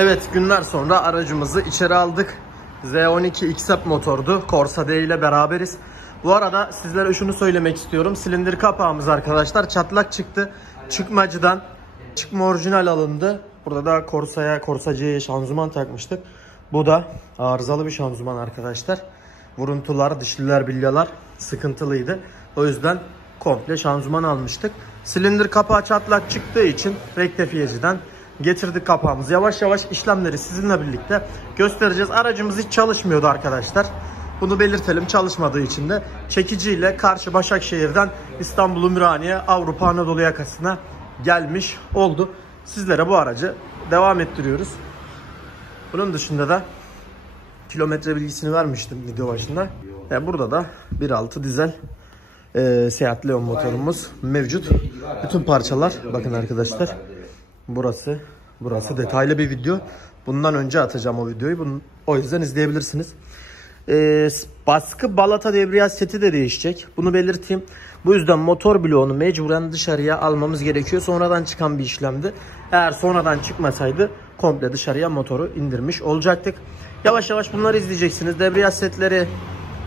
Evet, günler sonra aracımızı içeri aldık. Z12 XF motordu. Corsa D ile beraberiz. Bu arada sizlere şunu söylemek istiyorum. Silindir kapağımız arkadaşlar çatlak çıktı. Çıkmacıdan çıkma orijinal alındı. Burada da Corsa C'ye şanzıman takmıştık. Bu da arızalı bir şanzıman arkadaşlar. Vuruntular, dişliler, bilyalar sıkıntılıydı. O yüzden komple şanzıman almıştık. Silindir kapağı çatlak çıktığı için rektifiyeciden getirdik kapağımızı. Yavaş yavaş işlemleri sizinle birlikte göstereceğiz. Aracımız hiç çalışmıyordu arkadaşlar. Bunu belirtelim, çalışmadığı için de çekiciyle karşı Başakşehir'den İstanbul Ümraniye Avrupa Anadolu yakasına gelmiş oldu. Sizlere bu aracı devam ettiriyoruz. Bunun dışında da kilometre bilgisini vermiştim video başında. Burada da 1.6 dizel Seat Leon motorumuz mevcut. Bütün parçalar bakın arkadaşlar. Burası detaylı bir video. Bundan önce atacağım o videoyu. O yüzden izleyebilirsiniz. Baskı balata debriyaj seti de değişecek. Bunu belirteyim. Bu yüzden motor bloğunu mecburen dışarıya almamız gerekiyor. Sonradan çıkan bir işlemdi. Eğer sonradan çıkmasaydı komple dışarıya motoru indirmiş olacaktık. Yavaş yavaş bunları izleyeceksiniz. Debriyaj setleri,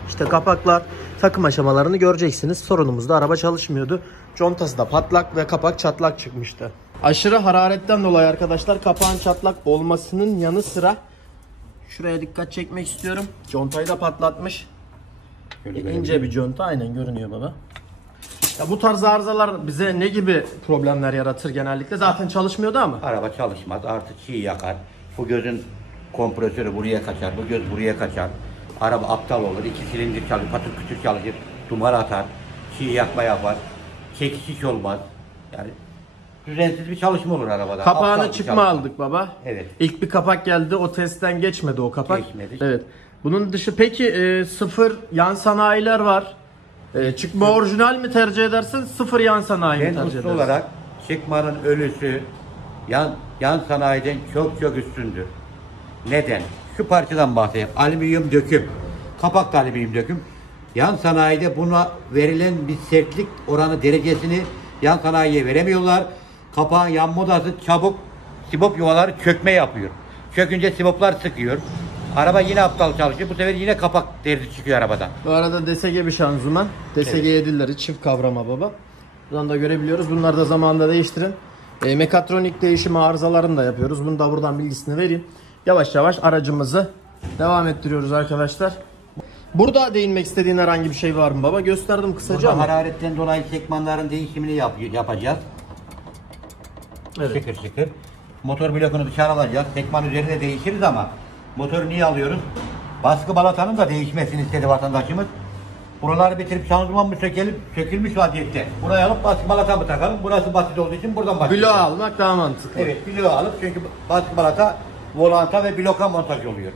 işte kapaklar, takım aşamalarını göreceksiniz. Sorunumuz da araba çalışmıyordu. Contası da patlak ve kapak çatlak çıkmıştı. Aşırı hararetten dolayı arkadaşlar kapağın çatlak olmasının yanı sıra şuraya dikkat çekmek istiyorum. Contayı da patlatmış. İnce bir conta, aynen görünüyor baba. Ya bu tarz arızalar bize ne gibi problemler yaratır genellikle? Zaten çalışmıyordu ama. Araba çalışmaz, artık çiğ yakar. Bu gözün kompresörü buraya kaçar, bu göz buraya kaçar. Araba aptal olur, 2 silindir çalışır, patır kütür çalışır, duman atar, çiğ yakma yapar, çekiş hiç olmaz. Yani düzensiz bir çalışma olur arabada. Kapağını çıkma aldık baba. Evet. İlk bir kapak geldi, o testten geçmedi o kapak. Geçmedi. Evet. Bunun dışı peki sıfır yan sanayiler var. Çıkma orijinal mi tercih edersin, sıfır yan sanayi mi tercih edersin? Ben olarak çıkmanın ölüsü yan sanayiden çok üstündür. Neden? Şu parçadan bahsedeyim. Alüminyum döküm. Kapak da alüminyum döküm. Yan sanayide buna verilen bir sertlik oranı derecesini yan sanayiye veremiyorlar. Kapağın yanma odası çabuk sibop yuvaları çökme yapıyor. Çökünce siboplar sıkıyor. Araba yine aptal çalışıyor. Bu sefer yine kapak derdi çıkıyor arabadan. Bu arada DSG bir şanzıman. DSG evet. 7'leri çift kavrama baba. Buradan da görebiliyoruz. Bunları da zamanında değiştirin. Mekatronik değişimi arızalarını da yapıyoruz. Bunu da buradan bilgisini vereyim. Yavaş yavaş aracımızı devam ettiriyoruz arkadaşlar. Burada değinmek istediğin herhangi bir şey var mı baba? Gösterdim kısaca burada ama. hararetten dolayı sekmanların değişimini yapacağız. Evet. Şıkır. Motor blokunu dışarı alacağız. Sekman üzerinde değişiriz ama motoru niye alıyoruz? Baskı balatanın da değişmesini istedi vatandaşımız. Buraları bitirip şanzıman mı sökülmüş vaziyette. Buraya alıp baskı balata mı takalım? Burası basit olduğu için buradan başlayalım. Bloğu almak daha mantıklı. Evet, bloğu alıp çünkü baskı balata volanta ve bloka montaj oluyor.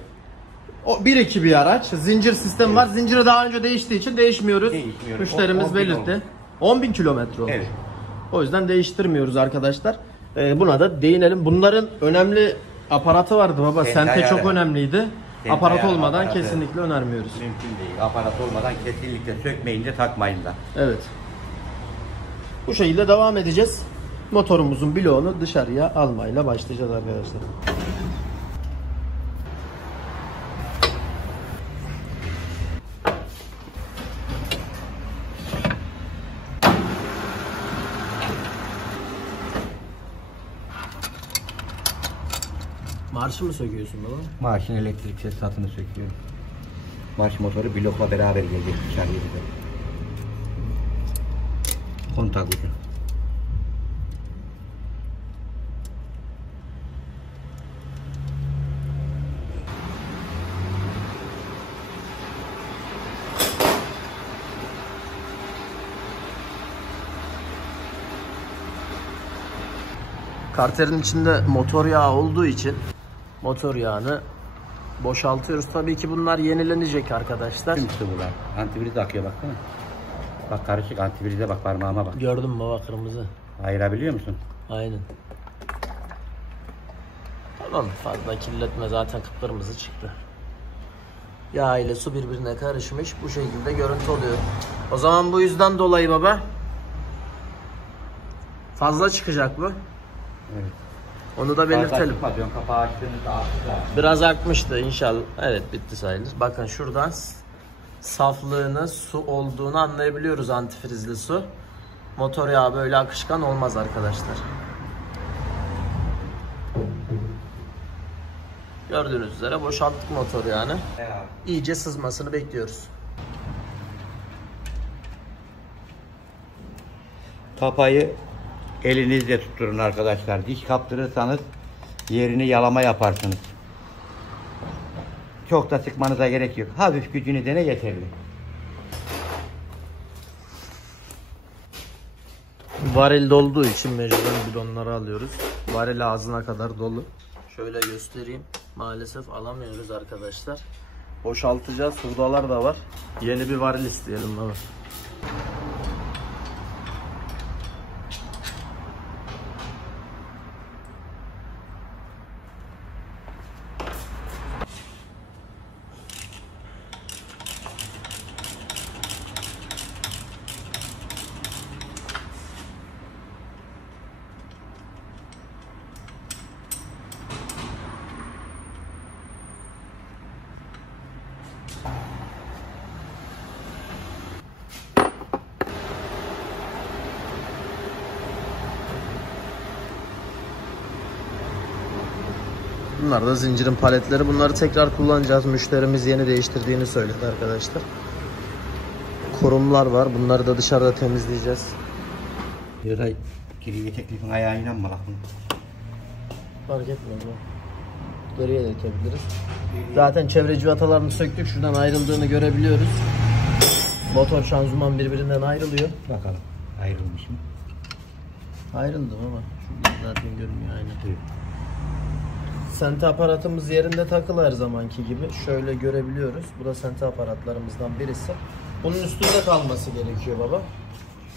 O 1-2 bir araç. Zincir sistemi var. Zinciri daha önce değiştiği için değişmiyoruz. Müşterimiz belirtti. 10.000 kilometre olmuş. Evet. O yüzden değiştirmiyoruz arkadaşlar. Buna da değinelim. Bunların önemli aparatı vardı baba. Sente çok önemliydi. Aparat olmadan kesinlikle önermiyoruz. Mümkün değil. Aparat olmadan kesinlikle sökmeyin de takmayın da. Evet. Bu şekilde devam edeceğiz. Motorumuzun bloğunu dışarıya almayla başlayacağız arkadaşlar. Marşı mı söküyorsun baba? Marşın elektrik tesisatını söküyorum. Marş motoru blokla beraber gelecek dışarıya gidiyor. Kontak ucu. Karterin içinde motor yağı olduğu için motor yağını boşaltıyoruz. Tabii ki bunlar yenilenecek arkadaşlar. Tüm sıvılar. Antifriz akıyor bak değil mi? Bak karışık, antifrize bak, parmağıma bak. Gördün baba, kırmızı. Ayırabiliyor musun? Aynen. Tamam, fazla kirletme, zaten kıpkırmızı çıktı. Yağ ile su birbirine karışmış, bu şekilde görüntü oluyor. O zaman bu yüzden dolayı baba fazla çıkacak bu. Evet. Onu da belirtelim. Kapağı açtığınızda artacak. Biraz artmıştı inşallah. Evet, bitti sayılır. Bakın şuradan saflığını, su olduğunu anlayabiliyoruz, antifrizli su. Motor yağı böyle akışkan olmaz arkadaşlar. Gördüğünüz üzere boşalttık motoru yani. İyice sızmasını bekliyoruz. Kapağı elinizle tutturun arkadaşlar. Diş kaptırırsanız yerini yalama yaparsınız. Çok da sıkmanıza gerek yok. Hafif gücünü dene yeterli. Varil dolduğu için mecburen bidonları alıyoruz. Varil ağzına kadar dolu. Şöyle göstereyim. Maalesef alamıyoruz arkadaşlar. Boşaltacağız. Hurdalar da var. Yeni bir varil isteyelim baba. Bunlar da zincirin paletleri. Bunları tekrar kullanacağız. Müşterimiz yeni değiştirdiğini söyledi arkadaşlar. Kurumlar var. Bunları da dışarıda temizleyeceğiz. Ya da geriye teklifin ayağıyla mı bırakın? Fark etmez mi? Geriye de itebiliriz. Zaten çevre civatalarını söktük. Şuradan ayrıldığını görebiliyoruz. Motor şanzıman birbirinden ayrılıyor. Bakalım ayrılmış mı? Ayrıldım ama şurada zaten görünüyor aynı. Evet. Sente aparatımız yerinde takılı her zamanki gibi. Şöyle görebiliyoruz. Bu da sente aparatlarımızdan birisi. Bunun üstünde kalması gerekiyor baba.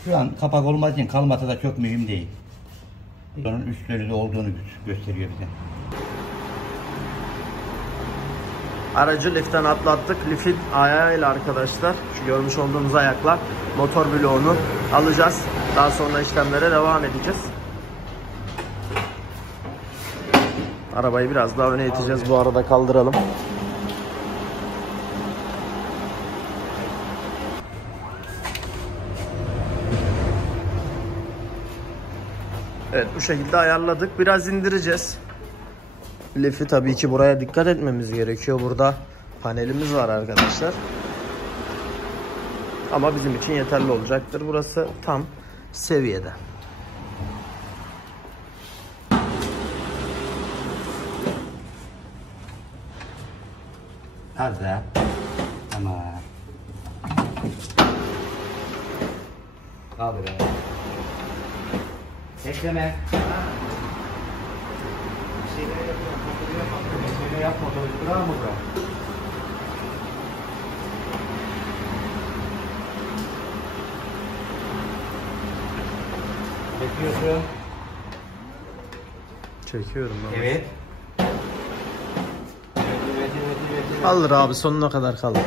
Şu an kapak olmadığı için kalması da çok mühim değil. Bunun üstleri de olduğunu gösteriyor bize. Aracı liften atlattık. Lifin ayağıyla arkadaşlar, şu görmüş olduğunuz ayaklar, motor bloğunu alacağız. Daha sonra işlemlere devam edeceğiz. Arabayı biraz daha öne iteceğiz. Bu arada kaldıralım. Evet, bu şekilde ayarladık. Biraz indireceğiz. Lifi tabii ki buraya dikkat etmemiz gerekiyor. Burada panelimiz var arkadaşlar. Ama bizim için yeterli olacaktır. Burası tam seviyede. Az daha. Tamam. Kaldır. Ekleme. Bir şeyler yapma. Bravo mu? Bekliyorsun. Çekiyorum ben. Evet. Kaldır abi, sonuna kadar kaldır.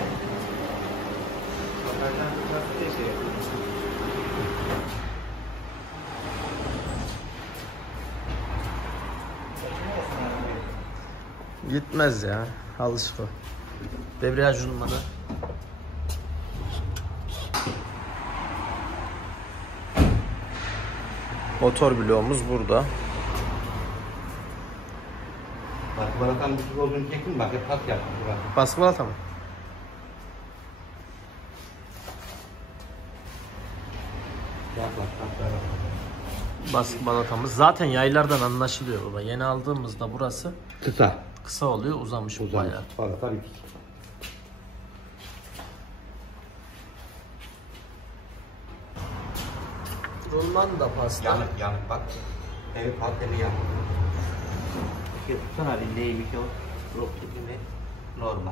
Gitmez ya. Alışık o. Debriyaj olmadı. Motor bloğumuz burada. Bak balatan bir şey olduğunu çektim, bak hep pat yaptım. Baskı balata mı? Baskı balatamız zaten yaylardan anlaşılıyor baba. Yeni aldığımızda burası kısa oluyor, uzamış bayağı. Tabii ki. Rulman da pasta. Yanık bak. Evet, pateni yanık. Tutsana bir neymiş o? Roketini normal.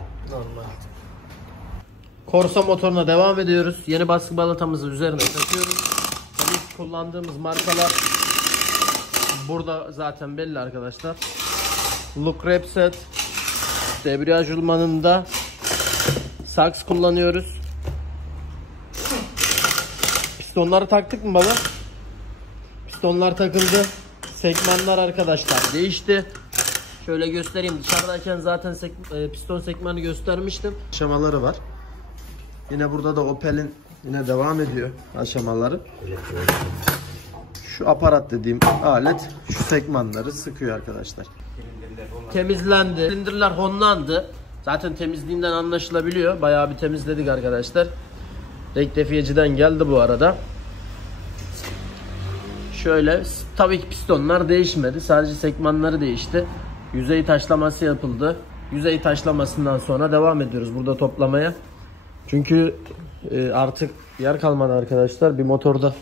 Corsa motoruna devam ediyoruz. Yeni baskı balatamızı üzerine takıyoruz. Tabii kullandığımız markalar burada zaten belli arkadaşlar. Look Repset, debriyaj ulmanında Saks kullanıyoruz. Pistonları taktık mı baba? Pistonlar takıldı. Sekmanlar arkadaşlar değişti. Şöyle göstereyim. Dışarıdayken zaten piston sekmanı göstermiştim. Aşamaları var. Yine burada da Opel'in yine devam ediyor aşamaları. Şu aparat dediğim alet şu sekmanları sıkıyor arkadaşlar. Temizlendi. Silindirler honlandı. Zaten temizliğinden anlaşılabiliyor. Bayağı bir temizledik arkadaşlar. Rektifiyeciden geldi bu arada. Şöyle tabii ki pistonlar değişmedi. Sadece sekmanları değişti. Yüzey taşlaması yapıldı. Yüzey taşlamasından sonra devam ediyoruz burada toplamaya. Çünkü artık yer kalmadı arkadaşlar. Bir motorda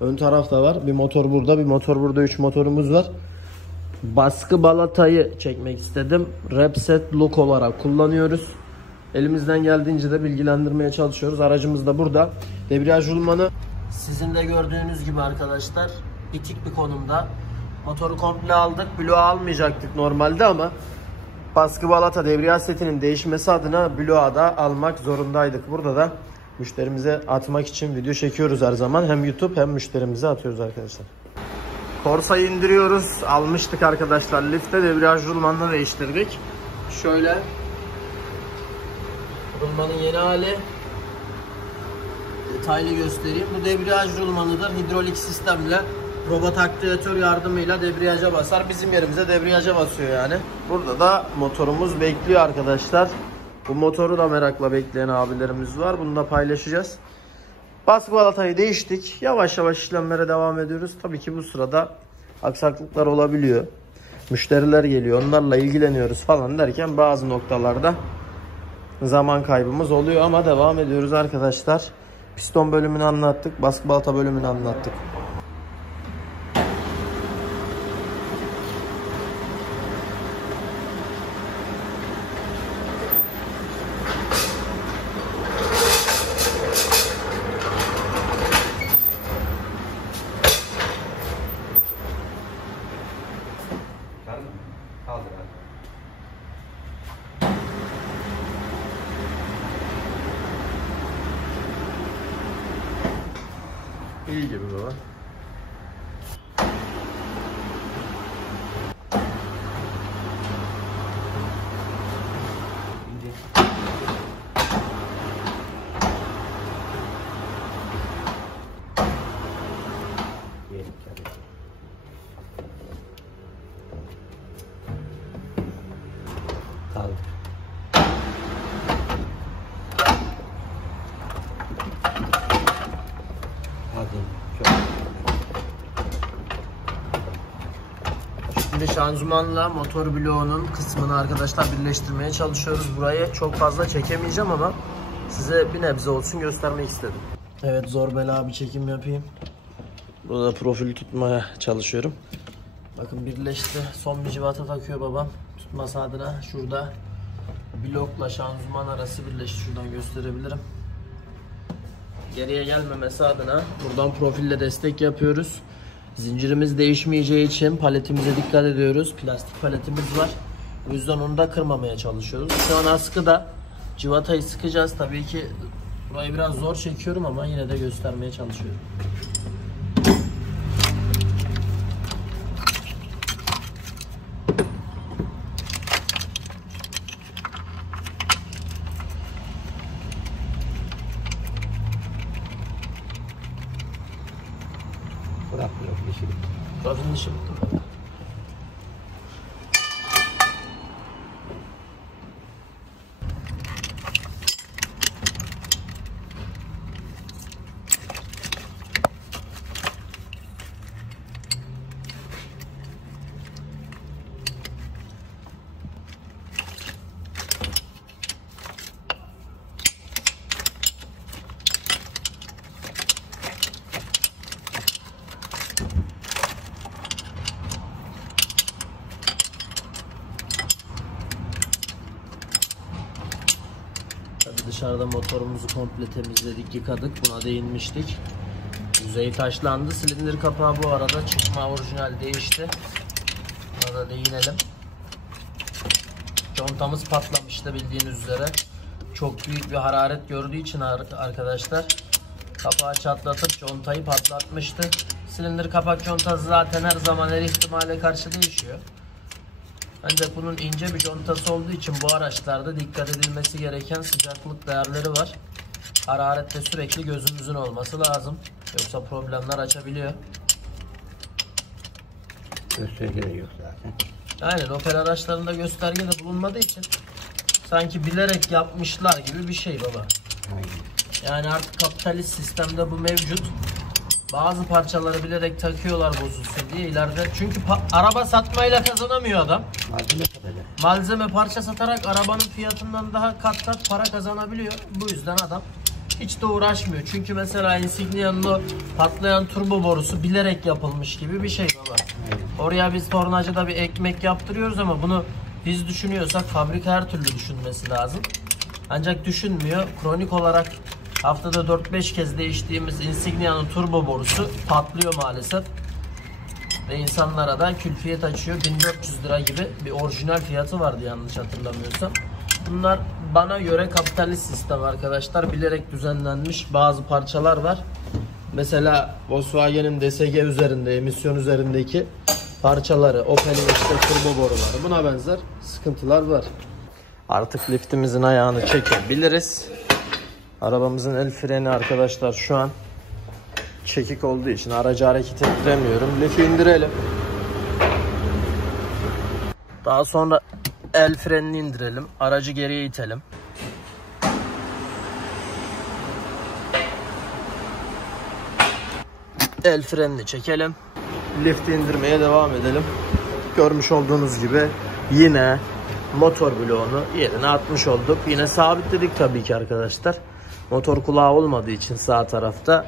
ön tarafta var. Bir motor burada, bir motor burada. 3 motorumuz var. Baskı balatayı çekmek istedim. Repset look olarak kullanıyoruz. Elimizden geldiğince de bilgilendirmeye çalışıyoruz. Aracımız da burada. Debriyaj rulmanı sizin de gördüğünüz gibi arkadaşlar bitik bir konumda. Motoru komple aldık. Bloğu almayacaktık normalde ama baskı balata debriyaj setinin değişmesi adına bloğu da almak zorundaydık. Burada da müşterimize atmak için video çekiyoruz her zaman. Hem YouTube hem müşterimize atıyoruz arkadaşlar. Corsa'yı indiriyoruz. Almıştık arkadaşlar. Lifte debriyaj rulmanını değiştirdik. Şöyle rulmanın yeni hali. Detaylı göstereyim. Bu debriyaj rulmanıdır. Hidrolik sistemle robot aktivatör yardımıyla debriyaja basar. Bizim yerimize debriyaja basıyor yani. Burada da motorumuz bekliyor arkadaşlar. Bu motoru da merakla bekleyen abilerimiz var. Bunu da paylaşacağız. Baskı balatayı değiştik. Yavaş yavaş işlemlere devam ediyoruz. Tabii ki bu sırada aksaklıklar olabiliyor. Müşteriler geliyor. Onlarla ilgileniyoruz falan derken bazı noktalarda zaman kaybımız oluyor ama devam ediyoruz arkadaşlar. Piston bölümünü anlattık. Baskı balata bölümünü anlattık. Kaldır abi. İyi gibi baba. Kaldır. Şimdi şanzımanla motor bloğunun kısmını arkadaşlar birleştirmeye çalışıyoruz. Burayı çok fazla çekemeyeceğim ama size bir nebze olsun göstermek istedim. Evet, zor bela bir çekim yapayım. Burada profili tutmaya çalışıyorum. Bakın birleşti. Son bir cıvata takıyor babam. Tutması adına şurada blokla şanzıman arası birleşti. Şuradan gösterebilirim. Geriye gelmemesi adına buradan profille destek yapıyoruz. Zincirimiz değişmeyeceği için paletimize dikkat ediyoruz. Plastik paletimiz var. O yüzden onu da kırmamaya çalışıyoruz. Şu an askıda cıvatayı sıkacağız. Tabii ki burayı biraz zor çekiyorum ama yine de göstermeye çalışıyorum. Bırak işi. Profilin işi bitti. Dışarıda motorumuzu komple temizledik, yıkadık. Buna değinmiştik. Yüzeyi taşlandı. Silindir kapağı bu arada çıkma orijinal değişti. Buna da değinelim. Contamız patlamıştı bildiğiniz üzere. Çok büyük bir hararet gördüğü için arkadaşlar kapağı çatlatıp contayı patlatmıştı. Silindir kapak contası zaten her zaman her ihtimale karşı değişiyor. Ancak bunun ince bir contası olduğu için bu araçlarda dikkat edilmesi gereken sıcaklık değerleri var. Hararette sürekli gözümüzün olması lazım. Yoksa problemler açabiliyor. Göstergeleri yok zaten. Aynen, Opel araçlarında gösterge de bulunmadığı için sanki bilerek yapmışlar gibi bir şey baba. Aynen. Yani artık kapitalist sistemde bu mevcut. Bazı parçaları bilerek takıyorlar bozulsun diye ileride. Çünkü araba satmayla kazanamıyor adam. Malzeme satacak. Malzeme parça satarak arabanın fiyatından daha kat kat para kazanabiliyor. Bu yüzden adam hiç de uğraşmıyor. Çünkü mesela Insignia'nın o patlayan turbo borusu bilerek yapılmış gibi bir şey baba. Aynen. Oraya biz tornacıda bir ekmek yaptırıyoruz ama bunu biz düşünüyorsak fabrika her türlü düşünmesi lazım. Ancak düşünmüyor. Kronik olarak haftada 4-5 kez değiştiğimiz Insignia'nın turbo borusu patlıyor maalesef. Ve insanlara da külfiyet açıyor. 1400 lira gibi bir orijinal fiyatı vardı yanlış hatırlamıyorsam. Bunlar bana göre kapitalist sistem arkadaşlar. Bilerek düzenlenmiş bazı parçalar var. Mesela Volkswagen'in DSG üzerinde, emisyon üzerindeki parçaları, Opel'in işte turbo boruları, buna benzer sıkıntılar var. Artık liftimizin ayağını çekebiliriz. Arabamızın el freni arkadaşlar şu an çekik olduğu için aracı hareket ettiremiyorum. Lifi indirelim. Daha sonra el frenini indirelim. Aracı geriye itelim. El frenini çekelim. Lifti indirmeye devam edelim. Görmüş olduğunuz gibi yine motor bloğunu yerine atmış olduk. Yine sabitledik tabii ki arkadaşlar. Motor kulağı olmadığı için sağ tarafta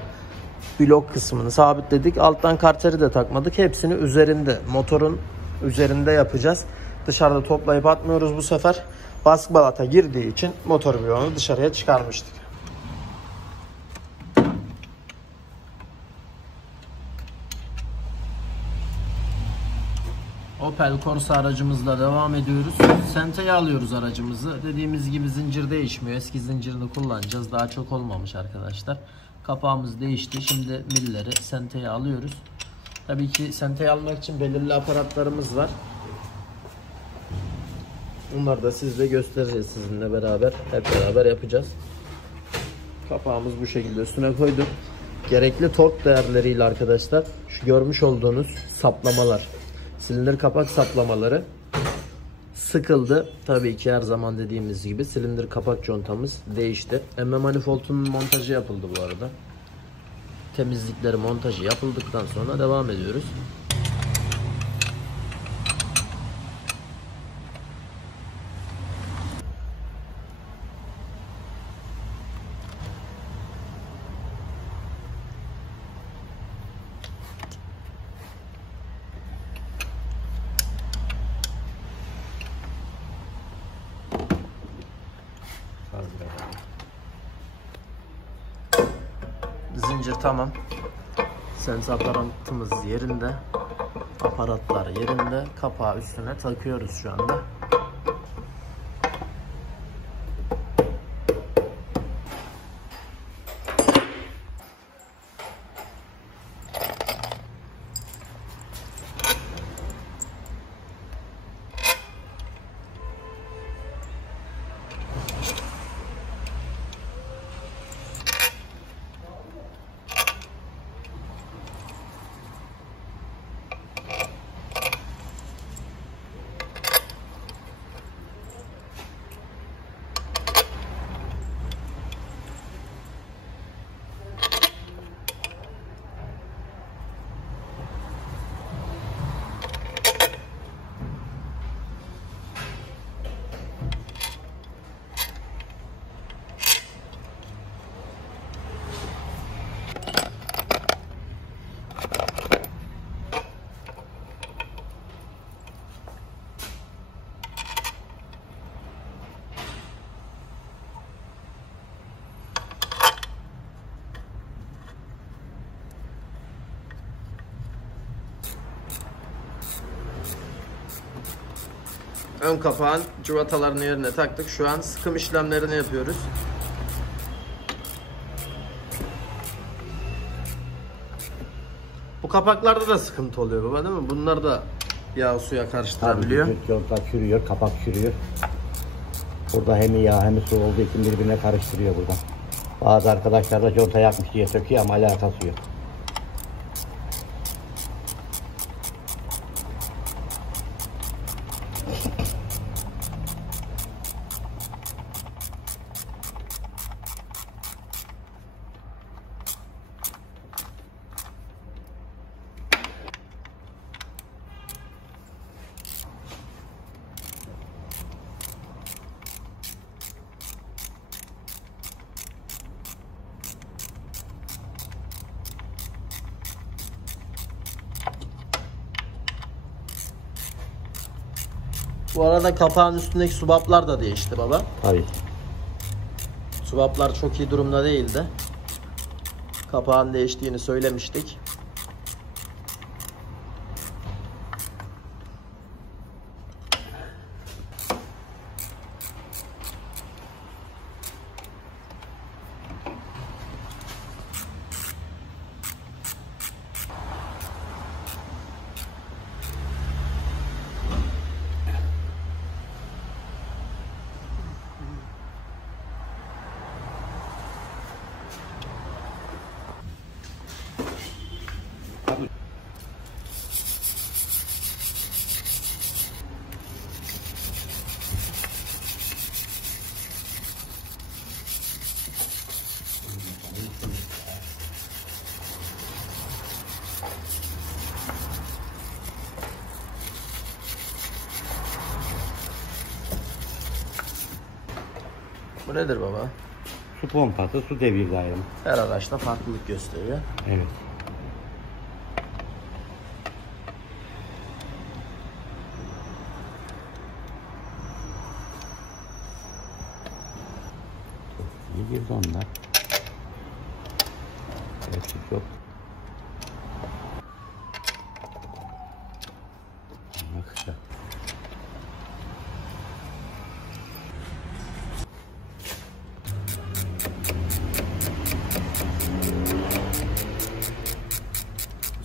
blok kısmını sabitledik. Alttan karteri de takmadık. Hepsini üzerinde, motorun üzerinde yapacağız. Dışarıda toplayıp atmıyoruz bu sefer. Baskı balata girdiği için motor bloğunu dışarıya çıkarmıştık. Opel Corsa aracımızla devam ediyoruz. Sente'ye alıyoruz aracımızı. Dediğimiz gibi zincir değişmiyor. Eski zincirini kullanacağız. Daha çok olmamış arkadaşlar. Kapağımız değişti. Şimdi milleri Sente'ye alıyoruz. Tabii ki Sente'ye almak için belirli aparatlarımız var. Bunları da sizle göstereceğiz sizinle beraber. Hep beraber yapacağız. Kapağımız bu şekilde üstüne koyduk. Gerekli tork değerleriyle arkadaşlar şu görmüş olduğunuz saplamalar, silindir kapak saplamaları sıkıldı. Tabii ki her zaman dediğimiz gibi silindir kapak contamız değişti. Emme manifoldunun montajı yapıldı bu arada. Temizlikleri, montajı yapıldıktan sonra devam ediyoruz. Zincir tamam. Sensör aparatımız yerinde. Aparatlar yerinde. Kapağı üstüne takıyoruz şu anda. Ön kapağın cıvatalarını yerine taktık. Şu an sıkım işlemlerini yapıyoruz. Bu kapaklarda da sıkıntı oluyor baba, değil mi? Bunlar da yağ suya karıştırabiliyor. Conta çürüyor, kapak çürüyor. Burada hem yağ hem su olduğu için birbirine karıştırıyor burada. Bazı arkadaşlar da conta yakmış diye söküyor ama alakası yok. Bu arada kapağın üstündeki subaplar da değişti baba. Tabii. Subaplar çok iyi durumda değildi. Kapağın değiştiğini söylemiştik. Bu nedir baba? Su pompası, su devir dairemi. Her araçta farklılık gösteriyor. Evet. İyi girdi onlar. Gerçi çok. Bak.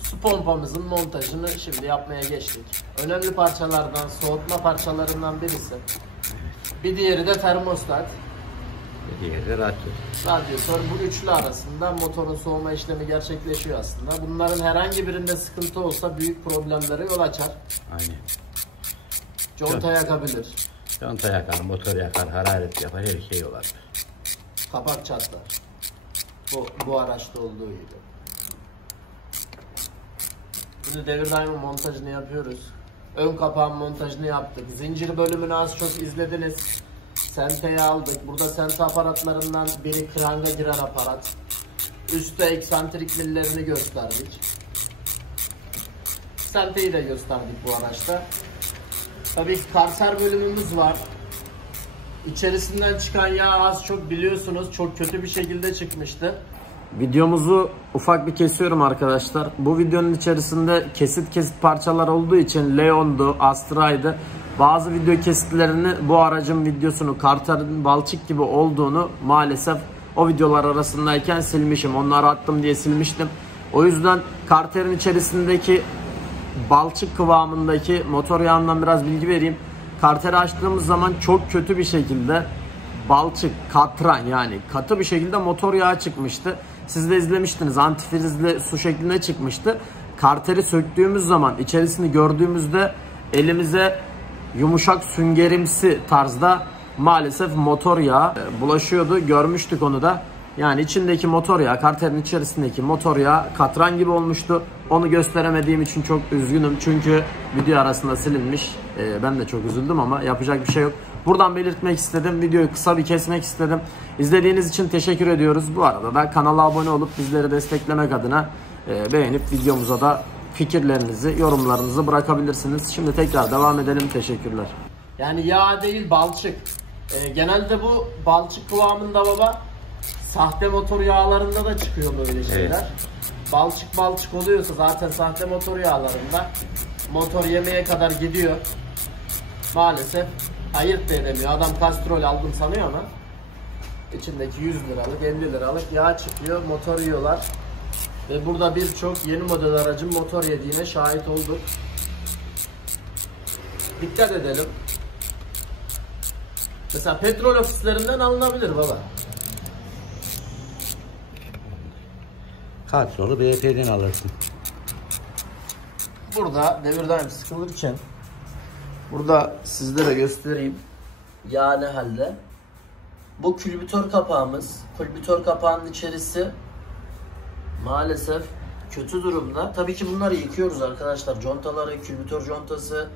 Su pompamızın montajını şimdi yapmaya geçtik. Önemli parçalardan, soğutma parçalarından birisi. Bir diğeri de termostat. Diğeri de radyatör. Radyatör, bu üçlü arasında motorun soğuma işlemi gerçekleşiyor aslında. Bunların herhangi birinde sıkıntı olsa büyük problemlere yol açar. Aynen. Conta yakabilir. Conta yakar, motor yakar, hararet yapar, her şey olabilir. Kapak çatlar. Bu araçta olduğu gibi. Şimdi devir daimi montajını yapıyoruz. Ön kapağın montajını yaptık. Zincir bölümünü az çok izlediniz. Senteyi aldık. Burada sente aparatlarından biri kranga giren aparat. Üstte eksantrik millerini gösterdik. Senteyi de gösterdik bu araçta. Tabii ki karser bölümümüz var. İçerisinden çıkan yağ az çok biliyorsunuz çok kötü bir şekilde çıkmıştı. Videomuzu ufak bir kesiyorum arkadaşlar. Bu videonun içerisinde kesit parçalar olduğu için Leon'du, Astra'ydı. Bazı video kesitlerini, bu aracın videosunu, Carter'ın balçık gibi olduğunu maalesef o videolar arasındayken silmişim. Onları attım diye silmiştim. O yüzden Carter'ın içerisindeki balçık kıvamındaki motor yağından biraz bilgi vereyim. Carter'i açtığımız zaman çok kötü bir şekilde balçık, katran, yani katı bir şekilde motor yağı çıkmıştı. Siz de izlemiştiniz. Antifrizli su şeklinde çıkmıştı. Carter'i söktüğümüz zaman, içerisini gördüğümüzde elimize yumuşak süngerimsi tarzda maalesef motor yağı bulaşıyordu. Görmüştük onu da. Yani içindeki motor yağı, Carter'in içerisindeki motor yağı katran gibi olmuştu. Onu gösteremediğim için çok üzgünüm. Çünkü video arasında silinmiş. Ben de çok üzüldüm ama yapacak bir şey yok. Buradan belirtmek istedim. Videoyu kısa bir kesmek istedim. İzlediğiniz için teşekkür ediyoruz. Bu arada da kanala abone olup bizleri desteklemek adına beğenip videomuza da fikirlerinizi, yorumlarınızı bırakabilirsiniz. Şimdi tekrar devam edelim. Teşekkürler. Yani yağ değil, balçık. Genelde bu balçık kıvamında baba. Sahte motor yağlarında da çıkıyor böyle şeyler. Evet. Balçık oluyorsa zaten sahte motor yağlarında motor yemeğe kadar gidiyor. Maalesef ayırt da edemiyor. Adam kastrol aldım sanıyor ama içindeki 100 liralık 50 liralık yağ çıkıyor. Motor yiyorlar. Ve burada birçok yeni model aracın motor yediğine şahit olduk. Dikkat edelim. Mesela petrol ofislerinden alınabilir baba. Karsolu BP'den alırsın. Burada devir daim sıkılırken burada sizlere göstereyim. Yani halde bu külbütör kapağımız. Külbütör kapağının içerisi maalesef kötü durumda. Tabii ki bunları yıkıyoruz arkadaşlar. Contaları, külbütör contası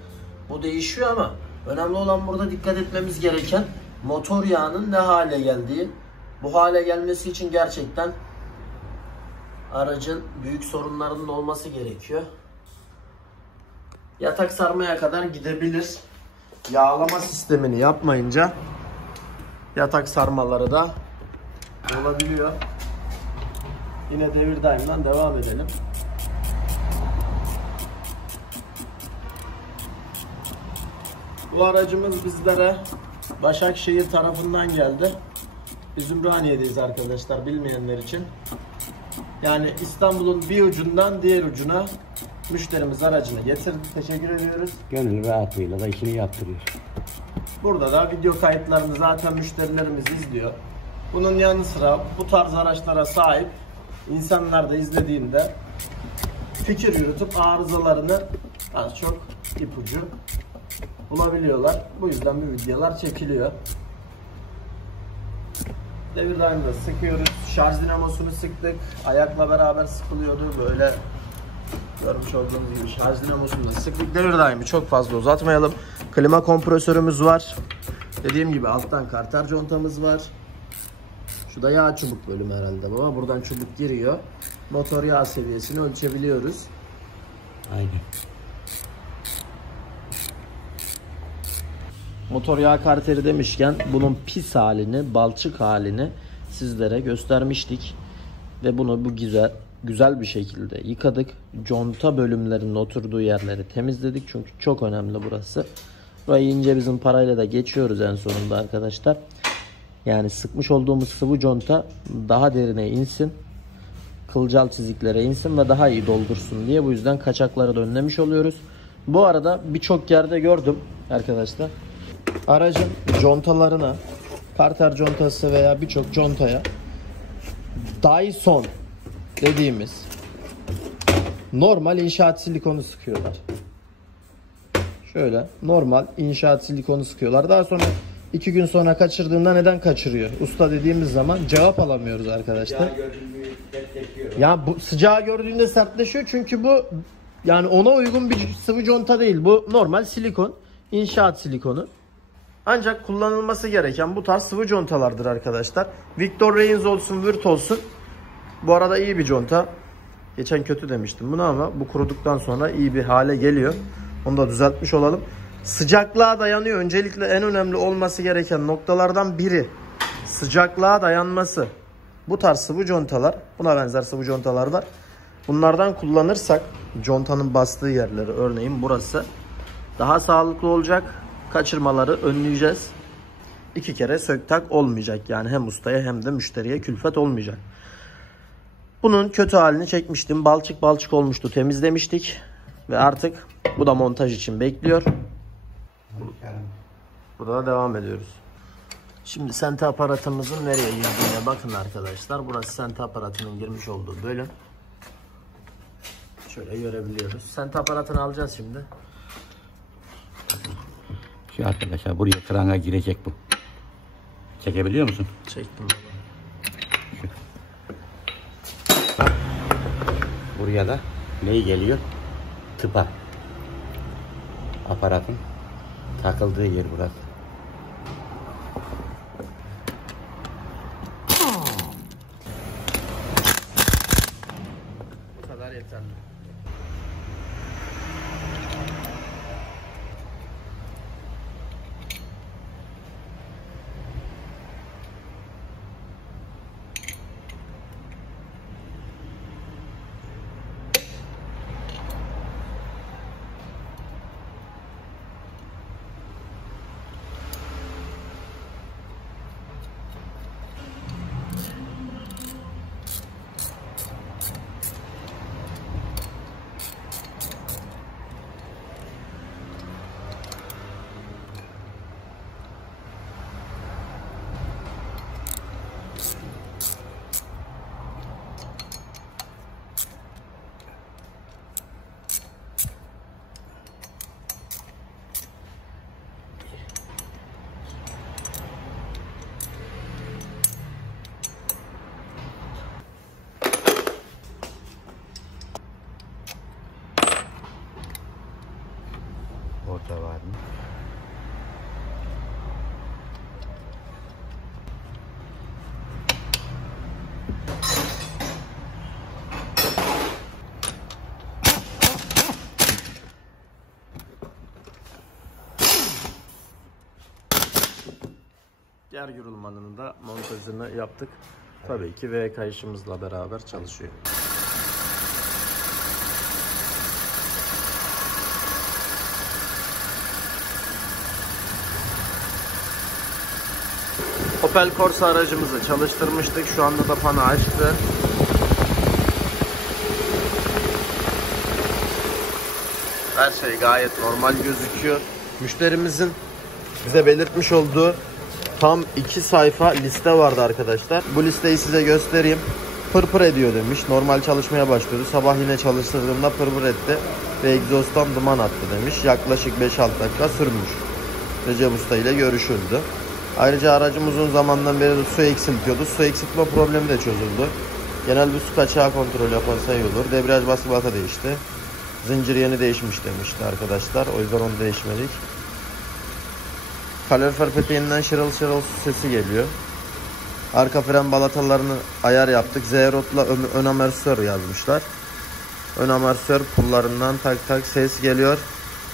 bu değişiyor ama önemli olan burada dikkat etmemiz gereken motor yağının ne hale geldiği. Bu hale gelmesi için gerçekten aracın büyük sorunlarının olması gerekiyor. Yatak sarmaya kadar gidebilir. Yağlama sistemini yapmayınca yatak sarmaları da olabiliyor. Yine devir daimden devam edelim. Bu aracımız bizlere Başakşehir tarafından geldi. Biz Ümraniye'deyiz arkadaşlar, bilmeyenler için. Yani İstanbul'un bir ucundan diğer ucuna müşterimiz aracını getirdi. Teşekkür ediyoruz. Gönül rahatlığıyla da işini yaptırıyor. Burada da video kayıtlarını zaten müşterilerimiz izliyor. Bunun yanı sıra bu tarz araçlara sahip insanlar da izlediğinde fikir yürütüp arızalarını az çok ipucu bulabiliyorlar. Bu yüzden bu videolar çekiliyor. Devir daimini sıkıyoruz. Şarj dinamosunu sıktık. Ayakla beraber sıkılıyordu. Böyle görmüş olduğunuz gibi şarj dinamosunu da sıktık. Devir daimi çok fazla uzatmayalım. Klima kompresörümüz var. Dediğim gibi alttan karter contamız var. Şu da yağ çubuk bölümü herhalde baba. Buradan çubuk giriyor. Motor yağ seviyesini ölçebiliyoruz. Aynen. Motor yağ karteri demişken bunun pis halini, balçık halini sizlere göstermiştik. Ve bunu bu güzel bir şekilde yıkadık. Conta bölümlerinin oturduğu yerleri temizledik. Çünkü çok önemli burası. Burayı ince bizim parayla da geçiyoruz en sonunda arkadaşlar. Yani sıkmış olduğumuz sıvı conta daha derine insin. Kılcal çiziklere insin ve daha iyi doldursun diye. Bu yüzden kaçakları da önlemiş oluyoruz. Bu arada birçok yerde gördüm arkadaşlar. Aracın contalarına, karter contası veya birçok contaya Dyson dediğimiz normal inşaat silikonu sıkıyorlar. Şöyle normal inşaat silikonu sıkıyorlar. Daha sonra 2 gün sonra kaçırdığında neden kaçırıyor? Usta dediğimiz zaman cevap alamıyoruz arkadaşlar. Ya bu sıcağı gördüğünde sertleşiyor çünkü bu yani ona uygun bir sıvı conta değil. Bu normal silikon, inşaat silikonu. Ancak kullanılması gereken bu tarz sıvı contalardır arkadaşlar. Victor Reigns olsun, Würth olsun. Bu arada iyi bir conta. Geçen kötü demiştim bunu ama bu kuruduktan sonra iyi bir hale geliyor. Onu da düzeltmiş olalım. Sıcaklığa dayanıyor. Öncelikle en önemli olması gereken noktalardan biri sıcaklığa dayanması. Bu tarz sıvı contalar, buna benzer sıvı contalar var. Bunlardan kullanırsak contanın bastığı yerleri, örneğin burası, daha sağlıklı olacak. Kaçırmaları önleyeceğiz. 2 kere sök tak olmayacak. Yani hem ustaya hem de müşteriye külfet olmayacak. Bunun kötü halini çekmiştim. Balçık balçık olmuştu. Temizlemiştik. Ve artık bu da montaj için bekliyor. Burada da devam ediyoruz. Şimdi sente aparatımızın nereye girdiğine bakın arkadaşlar. Burası sente aparatının girmiş olduğu bölüm. Şöyle görebiliyoruz. Sente aparatını alacağız şimdi. Şu arkadaşlar buraya kranga girecek bu. Çekebiliyor musun? Çektim. Şu. Buraya da neyi geliyor? Tıpa. Aparatın takıldığı yer burası. Bu kadar yeterli. Gergir rulmanının da montajını yaptık. Tabii ki V kayışımızla beraber çalışıyor. Opel Corsa aracımızı çalıştırmıştık. Şu anda da panı açtı. Her şey gayet normal gözüküyor. Müşterimizin bize belirtmiş olduğu tam 2 sayfa liste vardı arkadaşlar. Bu listeyi size göstereyim. Pırpır ediyor demiş. Normal çalışmaya başlıyordu. Sabah yine çalıştırdığımda pırpır etti ve egzozdan duman attı demiş. Yaklaşık 5-6 dakika sürmüş. Recep Usta ile görüşüldü. Ayrıca aracım uzun zamandan beri de su eksiltiyordu. Su eksiltme problemi de çözüldü. Genel bir su kaçağı kontrolü yaparsa iyi olur. Debriyaj basıbatı değişti. Zincir yeni değişmiş demişti arkadaşlar. O yüzden onu değişmedik. Kalorifer peteğinden şırıl şırıl su sesi geliyor. Arka fren balatalarını ayar yaptık. Z-Rot'la ön amortisör yazmışlar. Ön amortisör pullarından tak tak ses geliyor.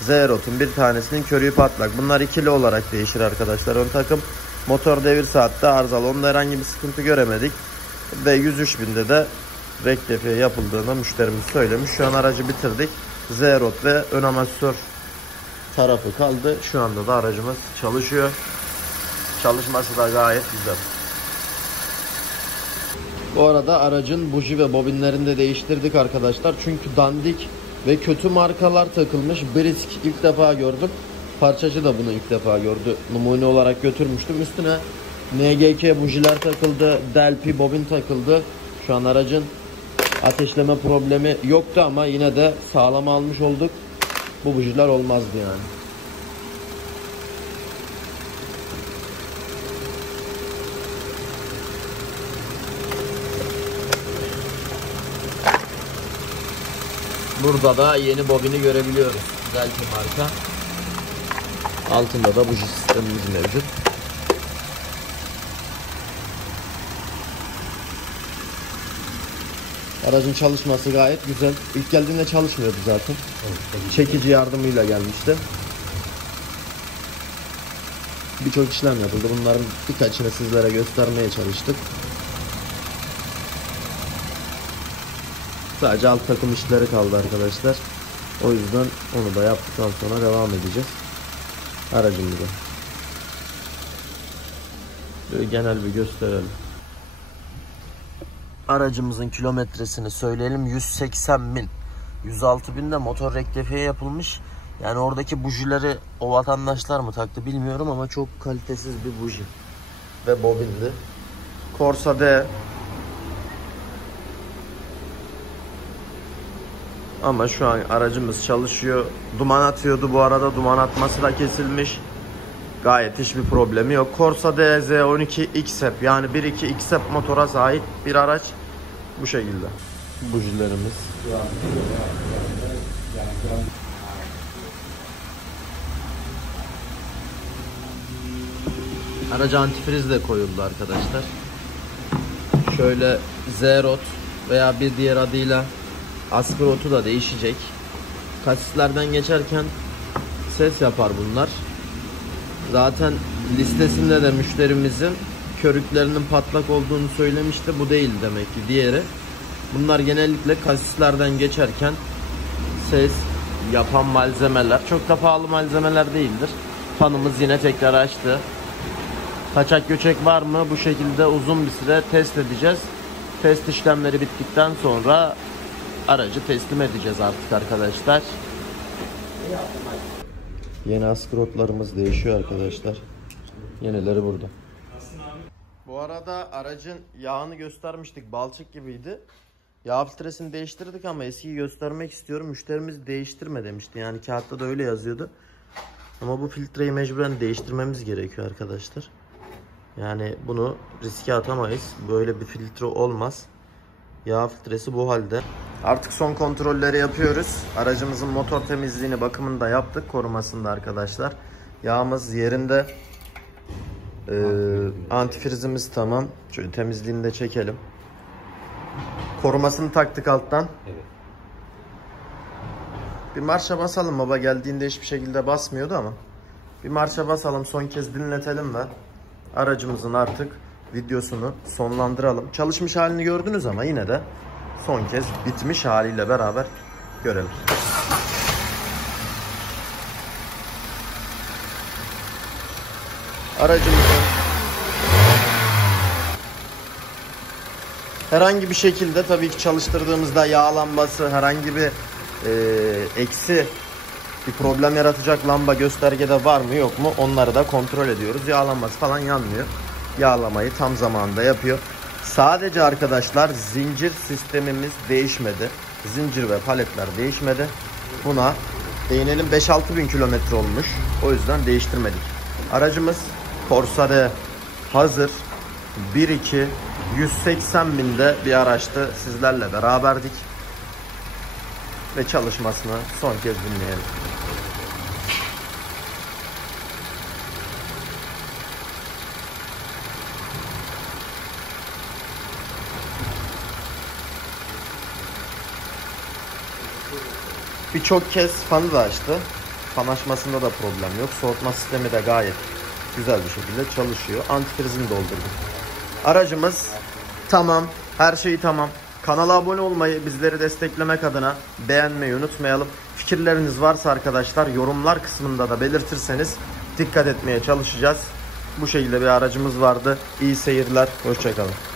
Z-Rot'un bir tanesinin körüğü patlak. Bunlar ikili olarak değişir arkadaşlar. Ön takım motor devir saatte arızalı. Onda herhangi bir sıkıntı göremedik. Ve 103.000'de de rektifiye yapıldığını müşterimiz söylemiş. Şu an aracı bitirdik. Z-Rot ve ön amortisör tarafı kaldı. Şu anda da aracımız çalışıyor. Çalışması da gayet güzel. Bu arada aracın buji ve bobinlerini de değiştirdik arkadaşlar. Çünkü dandik ve kötü markalar takılmış. Brisk ilk defa gördüm. Parçacı da bunu ilk defa gördü. Numune olarak götürmüştüm. Üstüne NGK bujiler takıldı. Delphi bobin takıldı. Şu an aracın ateşleme problemi yoktu ama yine de sağlam almış olduk. Bu bujiler olmazdı yani. Burada da yeni bobini görebiliyoruz. Delphi marka. Altında da buji sistemimiz mevcut. Aracın çalışması gayet güzel. İlk geldiğinde çalışmıyordu zaten. Çekici yardımıyla gelmişti. Birçok işlem yapıldı. Bunların birkaçını sizlere göstermeye çalıştık. Sadece alt takım işleri kaldı arkadaşlar. O yüzden onu da yaptıktan sonra devam edeceğiz aracımıza. Böyle genel bir gösterelim. Aracımızın kilometresini söyleyelim. 180.000. 106.000'de motor rektifiye yapılmış. Yani oradaki bujileri o vatandaşlar mı taktı bilmiyorum ama çok kalitesiz bir buji ve bobindi. Corsa D. Ama şu an aracımız çalışıyor. Duman atıyordu bu arada. Duman atması da kesilmiş. Gayet hiçbir problemi yok. Corsa D Z12 XEP yani 1.2 XEP motora sahip bir araç. Bu şekilde. Bujilerimiz. Araca antifriz de koyuldu arkadaşlar. Şöyle Z-Rot veya bir diğer adıyla Asgrotu da değişecek. Kasislerden geçerken ses yapar bunlar. Zaten listesinde de müşterimizin körüklerinin patlak olduğunu söylemişti. Bu değil demek ki diğeri. Bunlar genellikle kasislerden geçerken ses yapan malzemeler. Çok da pahalı malzemeler değildir. Fanımız yine tekrar açtı. Kaçak göçek var mı? Bu şekilde uzun bir süre test edeceğiz. Test işlemleri bittikten sonra aracı teslim edeceğiz artık arkadaşlar. Yeni askrotlarımız değişiyor arkadaşlar. Yenileri burada. Bu arada aracın yağını göstermiştik. Balçık gibiydi. Yağ filtresini değiştirdik ama eskiyi göstermek istiyorum. Müşterimiz değiştirme demişti. Yani kağıtta da öyle yazıyordu. Ama bu filtreyi mecburen değiştirmemiz gerekiyor arkadaşlar. Yani bunu riske atamayız. Böyle bir filtre olmaz. Yağ filtresi bu halde. Artık son kontrolleri yapıyoruz. Aracımızın motor temizliğini, bakımını da yaptık. Korumasını da arkadaşlar. Yağımız yerinde. Antifrizimiz tamam. Şöyle temizliğini de çekelim. Korumasını taktık alttan. Evet. Bir marşa basalım baba. Geldiğinde hiçbir şekilde basmıyordu ama. Bir marşa basalım. Son kez dinletelim ve aracımızın artık videosunu sonlandıralım. Çalışmış halini gördünüz ama yine de son kez bitmiş haliyle beraber görelim. Aracımızın herhangi bir şekilde tabii ki çalıştırdığımızda yağlanması, herhangi bir eksi bir problem yaratacak lamba göstergede var mı yok mu onları da kontrol ediyoruz. Yağlanması falan yanmıyor. Yağlamayı tam zamanında yapıyor. Sadece arkadaşlar zincir sistemimiz değişmedi. Zincir ve paletler değişmedi. Buna değinelim, 5-6 bin kilometre olmuş. O yüzden değiştirmedik. Aracımız Corsa D hazır. 1.2 180 binde bir araçtı. Sizlerle beraberdik. Ve çalışmasını son kez dinleyelim. Birçok kez fanı da açtı. Fan açmasında da problem yok. Soğutma sistemi de gayet güzel bir şekilde çalışıyor. Antifrizini doldurduk. Aracımız tamam. Her şeyi tamam. Kanala abone olmayı, bizleri desteklemek adına beğenmeyi unutmayalım. Fikirleriniz varsa arkadaşlar yorumlar kısmında da belirtirseniz dikkat etmeye çalışacağız. Bu şekilde bir aracımız vardı. İyi seyirler. Hoşça kalın.